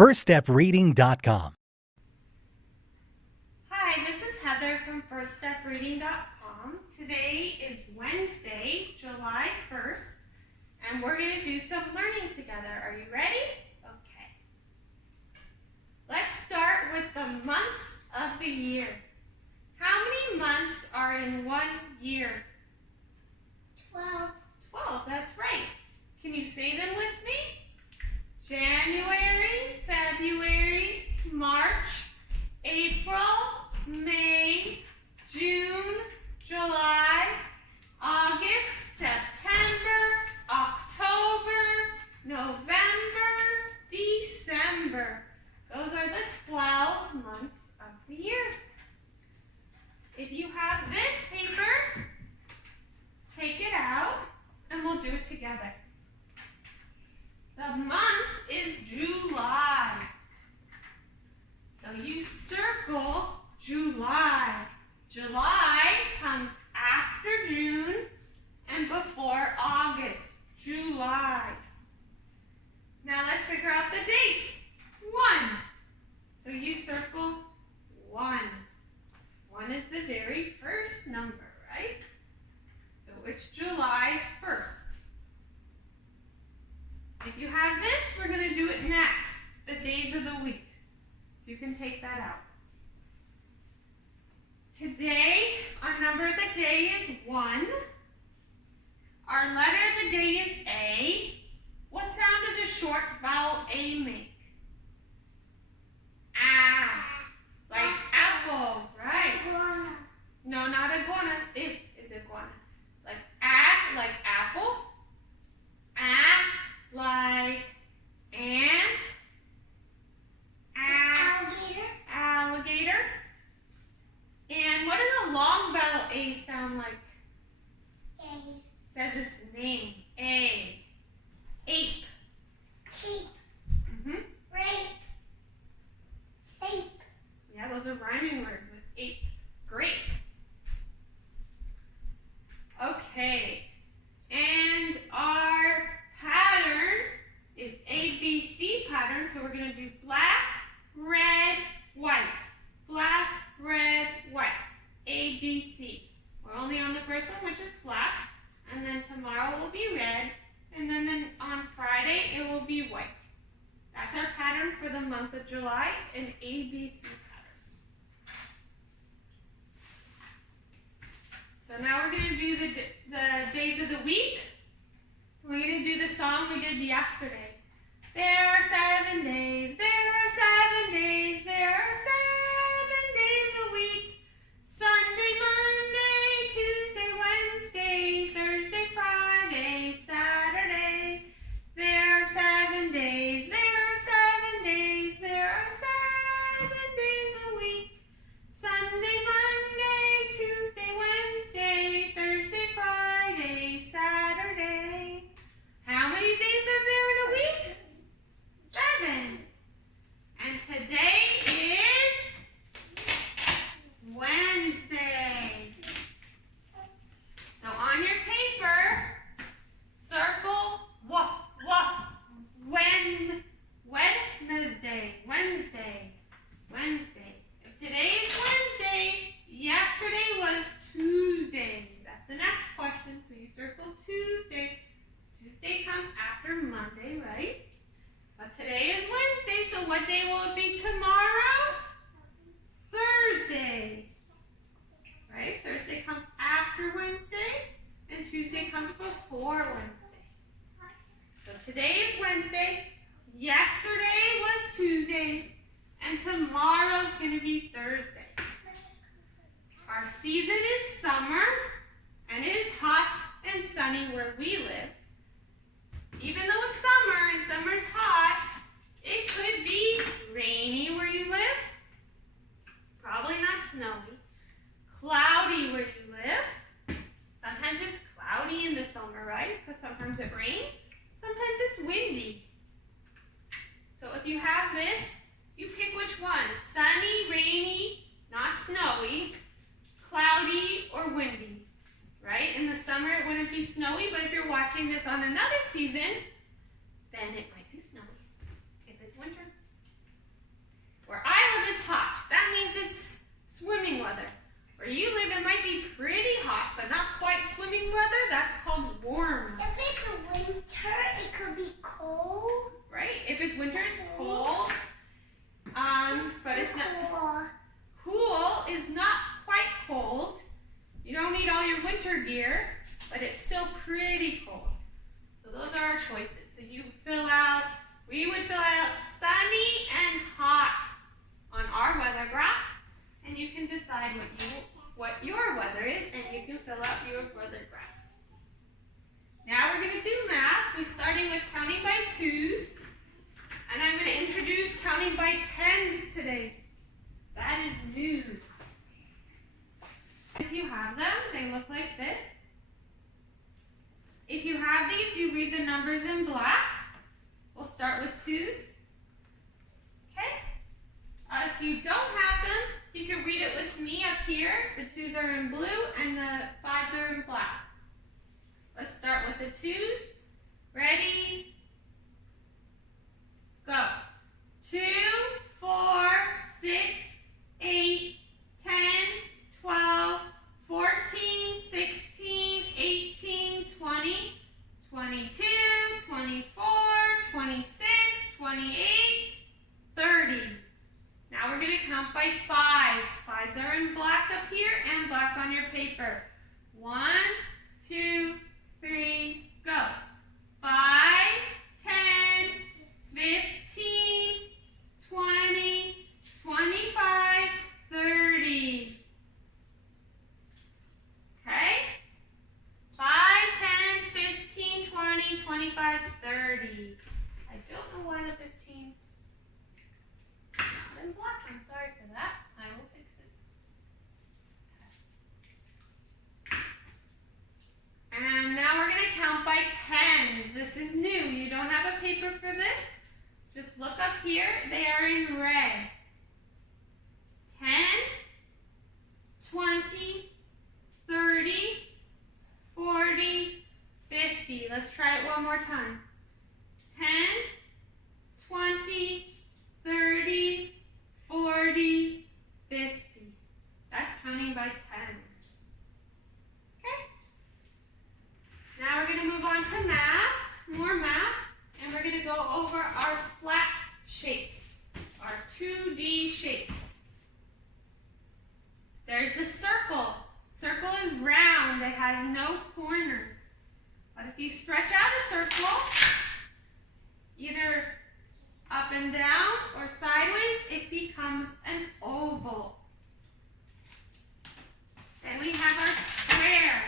firststepreading.com. Hi, this is Heather from firststepreading.com. Today is Wednesday, July 1st, and we're going to do some learning together. Are you ready? Okay. Let's start with the months of the year. How many months are in 1 year? 12. 12, that's right. Can you say them with me? January, February, March, April, May, June, July, August, September, October, November, December. Those are the 12 months of the year. If you have this paper, take it out and we'll do it together. The month is July. So you circle July. July comes after June and before August. July. Now let's figure out the date. 1. So you circle 1. 1 is the very first number, right? So it's July 1st. If you have this, we're going to do it next, the days of the week. So you can take that out. Today, our number of the day is 1. Our letter of the day is A. What sound does a short vowel A make? Ah, like apple, right? Iguana. No, not iguana. It is iguana. Like a, like apple. A, like ant. Alligator. Alligator. And what does a long vowel A sound like? A. Says its name. A. Ape. Cape. Rape. Sape. Yeah, those are rhyming words with ape. Grape. Okay. And our pattern is ABC pattern. So we're going to do black, red, white. Black, red, white. ABC. We're only on the first one, which is black. And then tomorrow will be red. And then on Friday, it will be white. That's our pattern for the month of July, an ABC pattern. So now we're going to do the days of the week. We're going to do the song we did yesterday. There are 7 days, there are 7 days, there are 7 days a week. Sunday, Monday, Tuesday, Wednesday, Thursday, Friday, Saturday. There are 7 days, there are 7 days, there are 7 days a week. Sunday, Monday, Tuesday, Wednesday, Thursday, Friday, Saturday. How many days are there in a week? 7. And today is Wednesday. So on your paper, circle Wednesday, Wednesday, Wednesday. If today is Wednesday, yesterday was Tuesday. That's the next question. So you circle Tuesday. Tuesday comes after Monday, right? But today is Wednesday, so what day will it be tomorrow? Thursday. Right? Thursday comes after Wednesday, and Tuesday comes before Wednesday. So today is Wednesday, yesterday was Tuesday, and tomorrow's going to be Thursday. Our season is summer, and it is hot and sunny where we live. Even though it's summer and summer's hot, it could be rainy where you live. Probably not snowy. Cloudy where you live. Sometimes it's cloudy in the summer, right? Because sometimes it rains. Sometimes it's windy. So if you have this, you pick which one. Sunny, rainy, not snowy, cloudy, or windy. Right? In the summer it wouldn't be snowy, but if you're watching this on another season, then it might be snowy if it's winter. winter, it's cold. But it's not cool is not quite cold. You don't need all your winter gear, but it's still pretty cold. So those are our choices. So we would fill out sunny and hot on our weather graph, and you can decide what your weather is, and you can fill out your weather graph. Now we're going to do math. We're starting with counting by twos, and I'm going to introduce counting by tens today. That is new. If you have them, they look like this. If you have these, you read the numbers in black. We'll start with twos. Okay? If you don't have them, you can read it with me up here. The twos are in blue and the fives are in black. Let's start with the twos. Ready? Go. 2, 4, 6, 8, 10, 12, 14, 16, 18, 20, 22, 24, 26, 28, 30. Now we're going to count by fives. Fives are in black up here and black on your paper. 1, 2, 3, go. 5, 10, 15, 20, 25, 30. Okay? 5, 10, 15, 20, 25, 30. I don't know why the 15 is not in black. I'm sorry for that. I will fix it. And now we're going to count by tens. This is new. You don't have a paper for this? Just look up here. They are in red. 10, 20, 30, 40, 50. Let's try it one more time. 10, 20, 30, 40, 50. That's counting by tens. Okay? Now we're going to move on to math, more math, and we're going to go over our flat shapes, our 2D shapes. There's the circle. Circle is round. It has no corners. But if you stretch out a circle, either up and down or sideways, it becomes an oval. Then we have our square.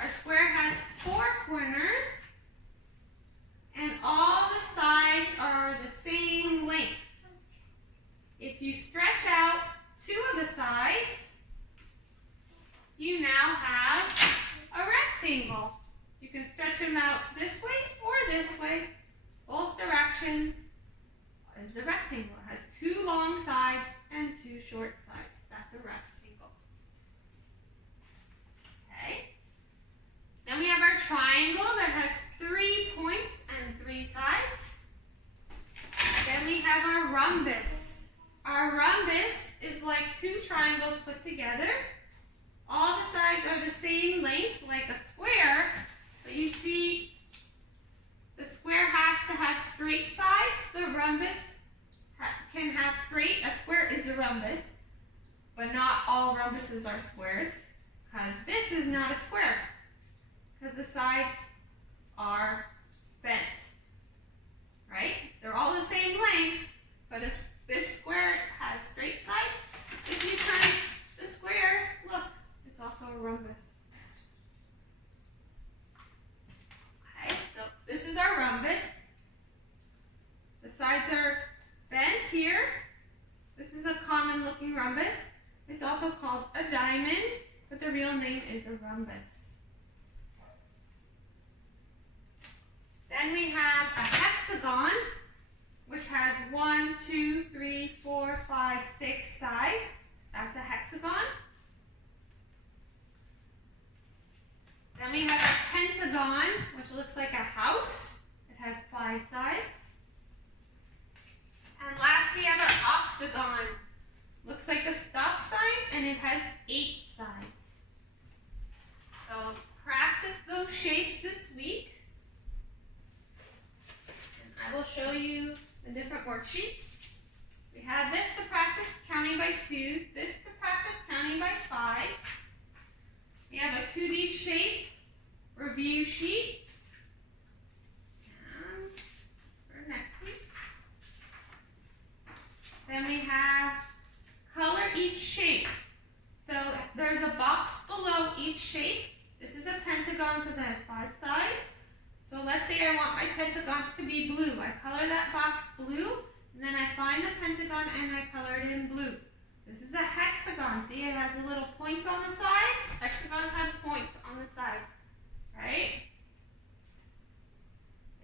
Our square has 4 corners, and all the sides are the same length. If you stretch out 2 of the sides, you now have a rectangle. You can stretch them out this way or this way. Both directions is a rectangle. It has 2 long sides and 2 short sides. That's a rectangle. Okay. Then we have our triangle that has 3 points and 3 sides. Then we have our rhombus. Our rhombus is like 2 triangles put together. All the sides are the same length, like a square, but you see the square has to have straight sides. The rhombus can have straight. A square is a rhombus, but not all rhombuses are squares, because this is not a square, because the sides are bent, right? They're all the same length, but this square has straight sides. If you turn the square, look, it's also a rhombus. Okay, so this is our rhombus. The sides are bent here. This is a common looking rhombus. It's also called a diamond, but the real name is a rhombus. Then we have a hexagon, which has 1, 2, 3, 4, 5, 6 sides. That's a hexagon. Then we have a pentagon, which looks like a house. It has 5 sides. And last we have our octagon. Looks like a stop sign, and it has 8 sides. So practice those shapes this week. And I will show you the different worksheets. We have this to practice counting by twos, this to practice counting by fives. We have a 2D shape review sheet. And for next week. Then we have color each shape. So there's a box below each shape. This is a pentagon because it has 5 sides. So let's say I want my pentagons to be blue. I color that box blue, and then I find the pentagon and I color it in blue. This is a hexagon. See, it has the little points on the side. Hexagons have points on the side, right?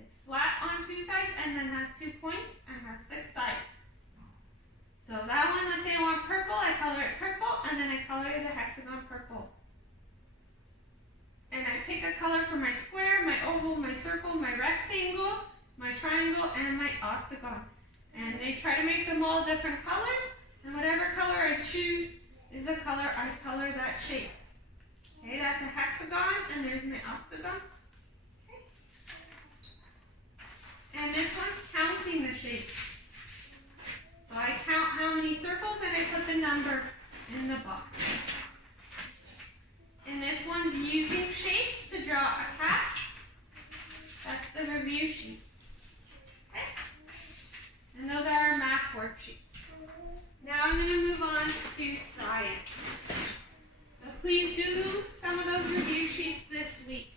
It's flat on 2 sides and then has 2 points and has 6 sides. So that one, let's say I want purple, I color it purple, and then I color the hexagon purple. And I pick a color for my square, my oval, my circle, my rectangle, my triangle, and my octagon. And they try to make them all different colors, and whatever color I choose is the color I color that shape. Okay, that's a hexagon, and there's my octagon. Okay. And this one's counting the shapes. So I count how many circles, and I put the number in the box. And this one's using shapes to draw a cat. That's the review sheet. Okay? And those are our math worksheets. Now I'm going to move on to science. So please do some of those review sheets this week.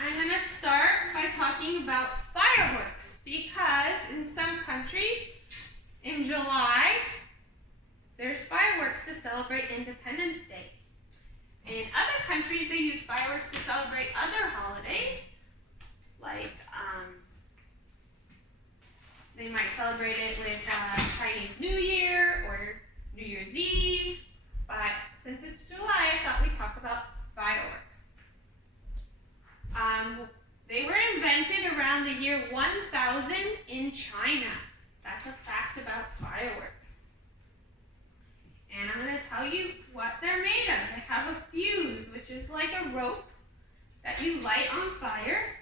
I'm going to start by talking about fireworks because in some countries in July, there's fireworks to celebrate Independence Day. In other countries, they use fireworks to celebrate other holidays, like they might celebrate it with Chinese New Year or New Year's Eve. But since it's July, I thought we'd talk about fireworks. They were invented around the year 1000 in China. That's a fact about fireworks. And I'm going to tell you what they're made of. They have a fuse, which is like a rope that you light on fire,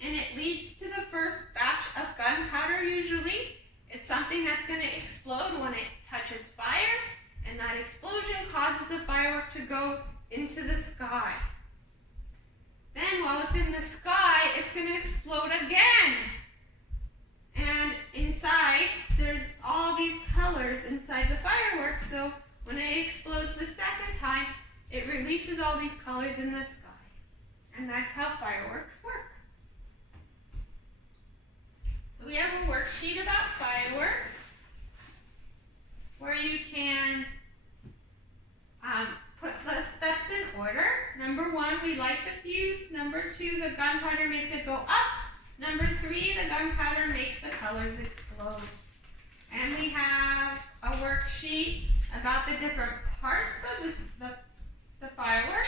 and it leads to the first batch of gunpowder usually. It's something that's going to explode when it touches fire, and that explosion causes the firework to go into the sky. Then while it's in the sky, it's going to explode again. And inside, there's all these colors inside the fireworks, so when it explodes the second time, it releases all these colors in the sky. And that's how fireworks work. So we have a worksheet about fireworks, where you can put the steps in order. Number 1, we light the fuse. Number 2, the gunpowder makes it go up. Number 3, the gunpowder makes the colors explode. And we have a worksheet about the different parts of the firework.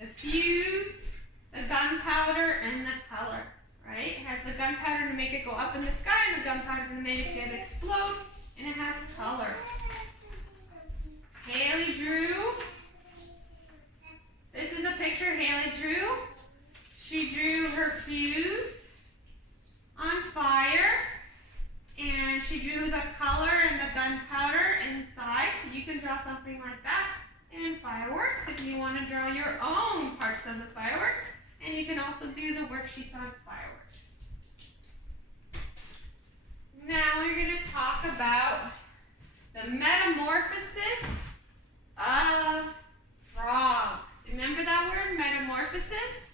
The fuse, the gunpowder, and the color, right? It has the gunpowder to make it go up in the sky, and the gunpowder to make it explode, and it has color. Haley drew. This is a picture Haley drew. She drew her fuse on fire, and she drew the color and the gunpowder inside, so you can draw something like that in fireworks if you want to draw your own parts of the fireworks, and you can also do the worksheets on fireworks. Now we're going to talk about the metamorphosis of frogs. Remember that word, metamorphosis?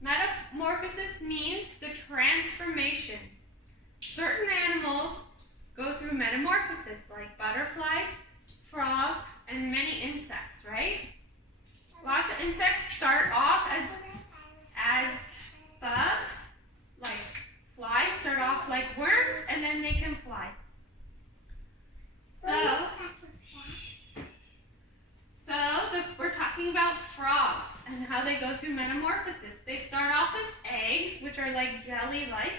Metamorphosis means the transformation. Certain animals go through metamorphosis, like butterflies, frogs, and many insects, right? Lots of insects start off as bugs, like flies start off like worms, and then they can fly. We're talking about frogs and how they go through metamorphosis. They start off as eggs, which are like jelly-like,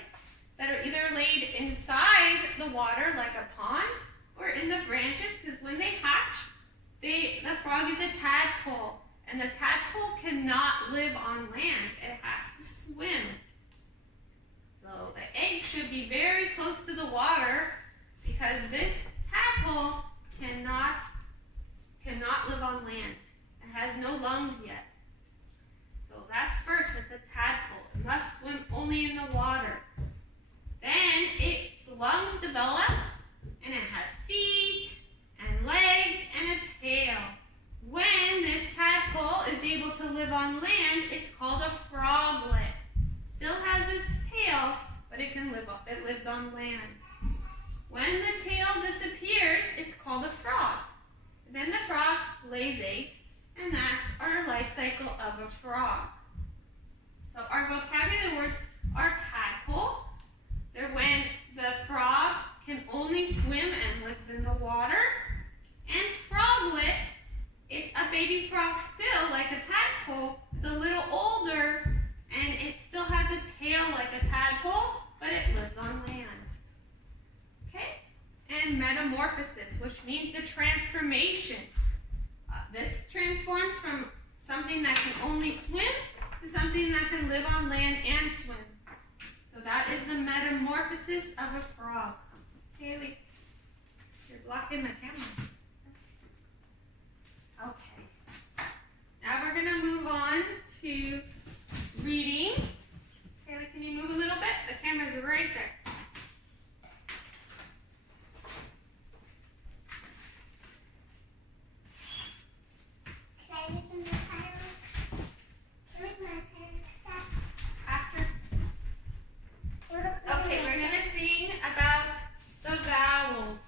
that are either laid inside the water like a pond or in the branches, because when they hatch, the frog is a tadpole, and the tadpole cannot live on land. It has to swim. So So the egg should be very close to the water because this tadpole cannot live on land. It has no lungs yet. So that's first, it's a tadpole. It must swim only in the water. Then its lungs develop and it has feet and legs and a tail. When this tadpole is able to live on land, it's called a froglet. Still has its tail, but it lives on land. When the tail disappears, it's called a frog. Then the frog lays eggs, and that's our life cycle of a frog. So our vocabulary words are tadpole. They're when the frog can only swim and lives in the water. And froglet, it's a baby frog still, like a tadpole. It's a little older, and it still has a tail like a tadpole, but it lives on land. Okay? And metamorphosis, which means the transformation. This transforms from something that can only swim to something that can live on land and swim. So that is the metamorphosis of a frog. Haley, you're blocking the camera. Okay. Now we're going to move on to reading. Haley, can you move a little bit? The camera's right there. Okay, we're going to sing about the vowels.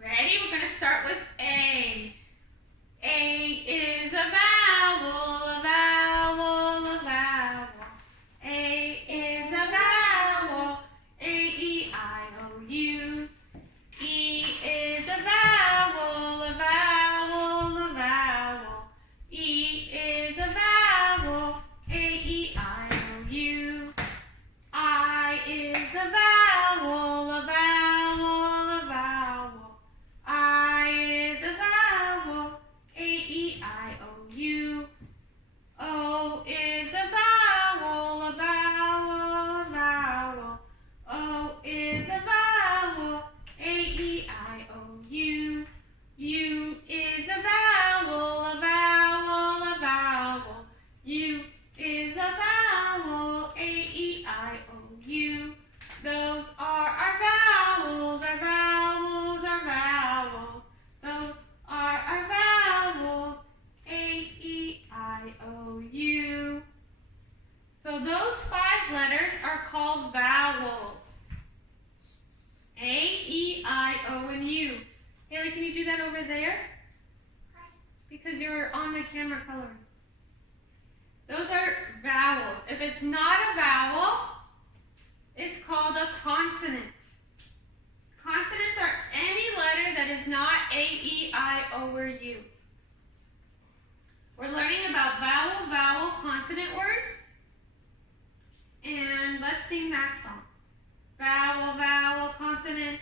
Ready? We're going to start with A. A is a vowel, a vowel, a vowel. A is a vowel, A-E-I-O-U. E is a vowel, a vowel, a vowel. E is a vowel, A-E-I-O-U. I is a vowel, a vowel, a vowel. I is a vowel, A-E-I-O-U. O is a vowel, a vowel, a vowel. O is a vowel, A-E-I-O-U. U is a vowel, a vowel, a vowel. U is a vowel, A-E-I-O-U. Those are our vowels, our vowels, our vowels. Those are our vowels, A-E-I-O-U. So those 5 letters are called vowels. A, E, I, O, and U. Haley, can you do that over there? Because you're on the camera coloring. Those are vowels. If it's not a vowel, it's called a consonant. Consonants are any letter that is not A, E, I, O, or U. We're learning about vowel, vowel, consonant words. And let's sing that song. Vowel, vowel, consonant.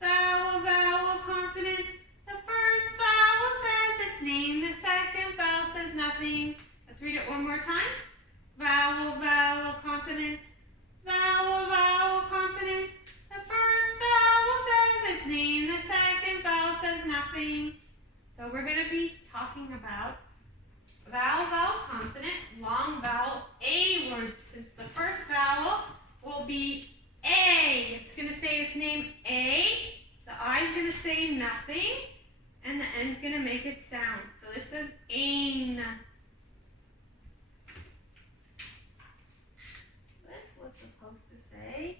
Vowel, vowel, consonant. The first vowel says its name. The second vowel says nothing. Let's read it one more time. Vowel, vowel, consonant. Vowel, vowel, consonant. The first vowel says its name. The second vowel says nothing. So we're going to be talking about vowel, vowel, consonant, long vowel A words. Since the first vowel will be A. It's going to say its name A. The I is going to say nothing. And the N is going to make it sound. So this says ain. This was supposed to say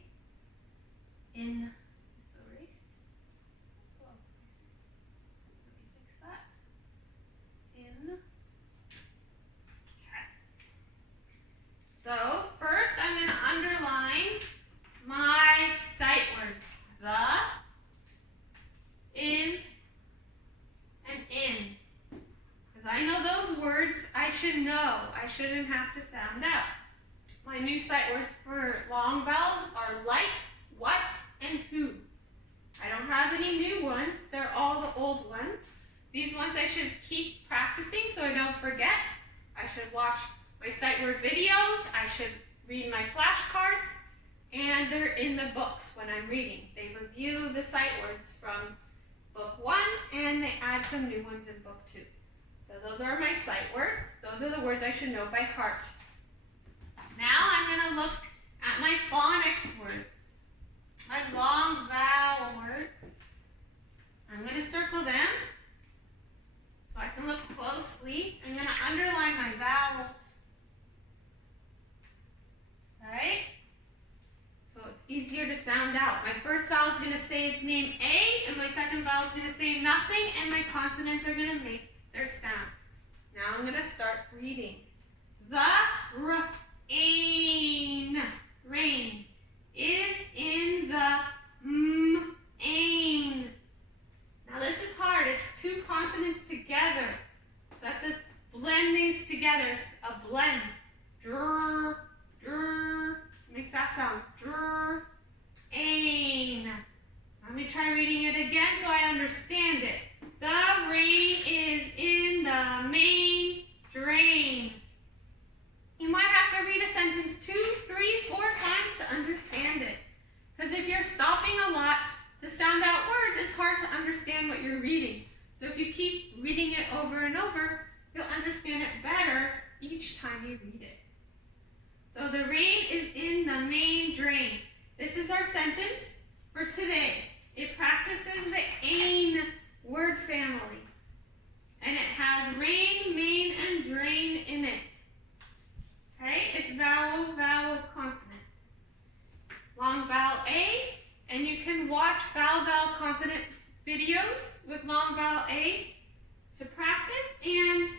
in. It's erased. Oh, let me fix that. In. Okay. So first I'm going to underline my sight words. The, is, and in. Because I know those words I should know. I shouldn't have to sound out. My new sight words for long vowels are like, what, and who. I don't have any new ones. They're all the old ones. These ones I should keep practicing so I don't forget. I should watch my my sight word videos. I should read my flashcards, and they're in the books when I'm reading. They review the sight words from book 1, and they add some new ones in book 2. So those are my sight words. Those are the words I should know by heart. Now I'm going to look at my phonics words, my long vowel words. I'm going to circle them so I can look closely. I'm going to underline my vowels. Right? So it's easier to sound out. My first vowel is going to say its name A, and my second vowel is going to say nothing, and my consonants are going to make their sound. Now I'm going to start reading. The rain is in the ain. Now this is hard. It's two consonants together. So I have to blend these together. It's a blend. Drr, drr. Makes that sound. Drr, ain. Let me try reading it again so I understand it. The rain is in the main drain. You might have to read a sentence 2, 3, 4 times to understand it. Because if you're stopping a lot to sound out words, it's hard to understand what you're reading. So if you keep reading it over and over, you'll understand it better each time you read it. So the rain is in the main drain. This is our sentence for today. It practices the ain word family. And it has rain, main, and drain in it. Okay, it's vowel, vowel, consonant. Long vowel A, and you can watch vowel, vowel, consonant videos with long vowel A to practice. And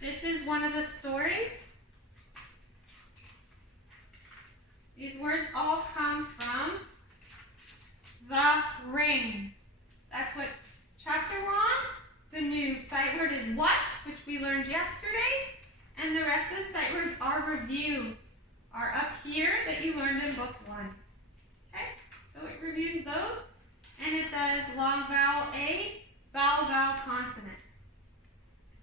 this is one of the stories. These words all come from the rain. That's what chapter we're on. The new sight word is what, which we learned yesterday. And the rest of the sight words are review, are up here that you learned in book 1. Okay, so it reviews those, and it does long vowel A, vowel, vowel, consonant.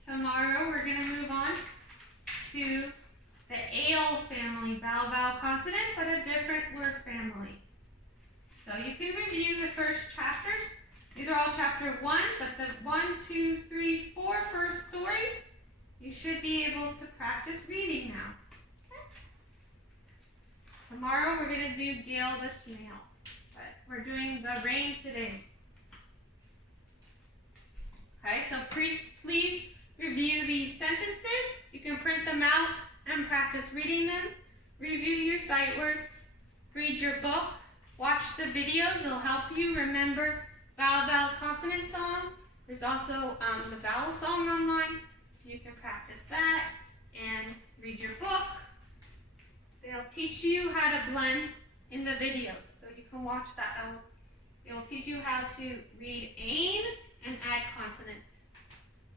Tomorrow we're going to move on to the ale family, vowel, vowel, consonant, but a different word family. So you can review the first chapters. These are all chapter 1, but the 1, 2, 3, 4 first stories, you should be able to practice reading now. Okay. Tomorrow we're going to do Gale the snail, but we're doing the rain today. Okay, so please review these sentences. You can print them out and practice reading them. Review your sight words. Read your book. Watch the videos. They'll help you remember vowel, vowel, consonant song. There's also the vowel song online. So you can practice that and read your book. They'll teach you how to blend in the videos. So you can watch that. It'll teach you how to read ain and add consonants.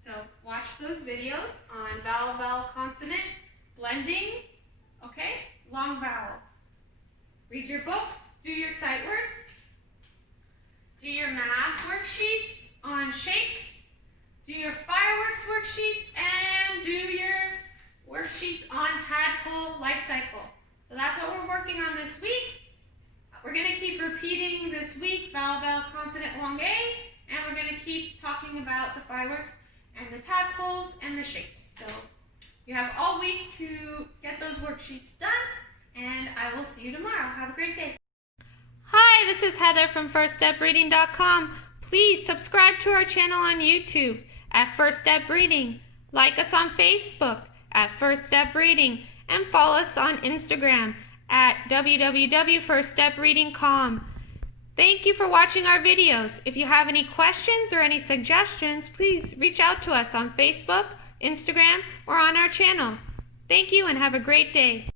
So watch those videos on vowel, vowel, consonant, blending, okay, long vowel. Read your books, do your sight words, do your math worksheets on shapes, do your fireworks worksheets, and do your worksheets on tadpole life cycle. So that's what we're working on this week. We're going to keep repeating this week vowel, vowel, consonant, long A, and we're going to keep talking about the fireworks and the tadpoles and the shapes. So you have all week to get those worksheets done, and I will see you tomorrow. Have a great day. Hi, this is Heather from FirstStepReading.com. Please subscribe to our channel on YouTube at First Step Reading. Like us on Facebook at First Step Reading, and follow us on Instagram at www.firststepreading.com. Thank you for watching our videos. If you have any questions or any suggestions, please reach out to us on Facebook, Instagram, or on our channel. Thank you and have a great day.